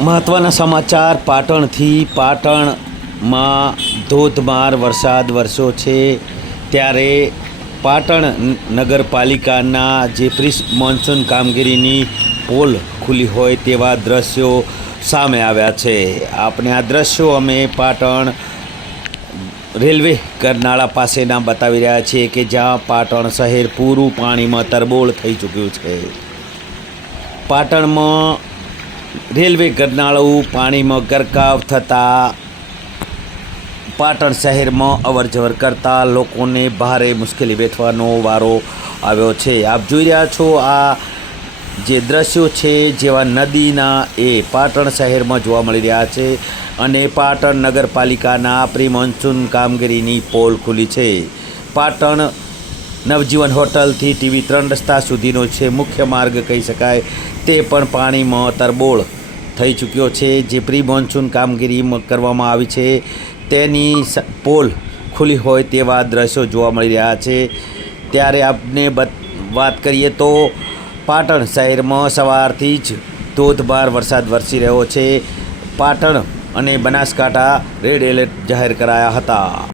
મહત્ત્વના સમાચાર પાટણથી. પાટણમાં ધોધમાર વરસાદ વરસ્યો છે ત્યારે પાટણ નગરપાલિકાના જે પ્રી મોન્સૂન કામગીરીની પોલ ખુલી હોય તેવા દ્રશ્યો સામે આવ્યા છે. આપણે આ દ્રશ્યો અમે પાટણ રેલવે કરનાળા પાસેના બતાવી રહ્યા છીએ કે જ્યાં પાટણ શહેર પૂરું પાણીમાં તરબોળ થઈ ચૂક્યું છે. પાટણમાં રેલવે ગરનાળું પાણીમાં ગરકાવ થતાં પાટણ શહેરમાં અવરજવર કરતા લોકોને ભારે મુશ્કેલી વેઠવાનો વારો આવ્યો છે. આપ જોઈ રહ્યા છો આ જે દ્રશ્યો છે જેવા નદીના એ પાટણ શહેરમાં જોવા મળી રહ્યા છે અને પાટણ નગરપાલિકાના પ્રી મોન્સૂન કામગીરીની પોલ ખુલી છે. પાટણ નવજીવન હોટલથી ટીવી 3 રસ્તા સુધીનો છે મુખ્ય માર્ગ કહી શકાય તે પણ પાણીમાં તરબોળ થઈ ચૂક્યો છે. જે પ્રી મોન્સૂન કામગીરી કરવામાં આવી છે તેની પોલ ખુલી હોય તેવા દ્રશ્યો જોવા મળી રહ્યા છે. ત્યારે આપને વાત કરીએ તો પાટણ શહેરમાં સવારથી જ ધોધમાર વરસાદ વરસી રહ્યો છે. પાટણ અને બનાસકાંઠા રેડ એલર્ટ જાહેર કરાયા હતા.